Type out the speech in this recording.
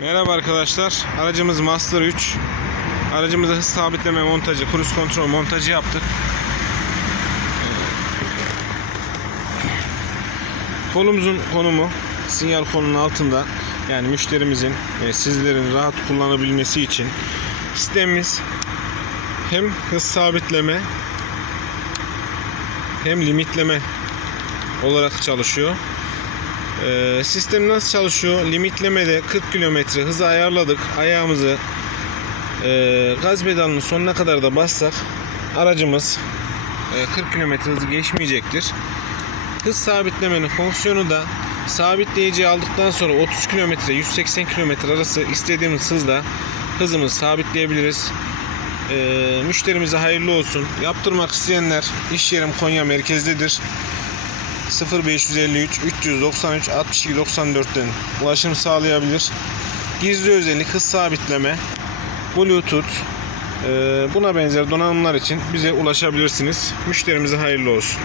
Merhaba arkadaşlar. Aracımız Master 3. Aracımıza hız sabitleme montajı, cruise kontrol montajı yaptık. Kolumuzun konumu sinyal konunun altında. Yani müşterimizin ve sizlerin rahat kullanabilmesi için sistemimiz hem hız sabitleme hem limitleme olarak çalışıyor. Ee, sistem nasıl çalışıyor? Limitlemede 40 km hızı ayarladık. Ayağımızı e, gaz pedalının sonuna kadar da bassak aracımız e, 40 km hızı geçmeyecektir. Hız sabitlemenin fonksiyonu da sabitleyiciyi aldıktan sonra 30 km 180 km arası istediğimiz hızla hızımızı sabitleyebiliriz. E, müşterimize hayırlı olsun. Yaptırmak isteyenler iş yerim Konya merkezdedir. 0553 393 62 94'ten ulaşım sağlayabilir. Gizli özellik hız sabitleme, Bluetooth, e, buna benzer donanımlar için bize ulaşabilirsiniz. Müşterimize hayırlı olsun.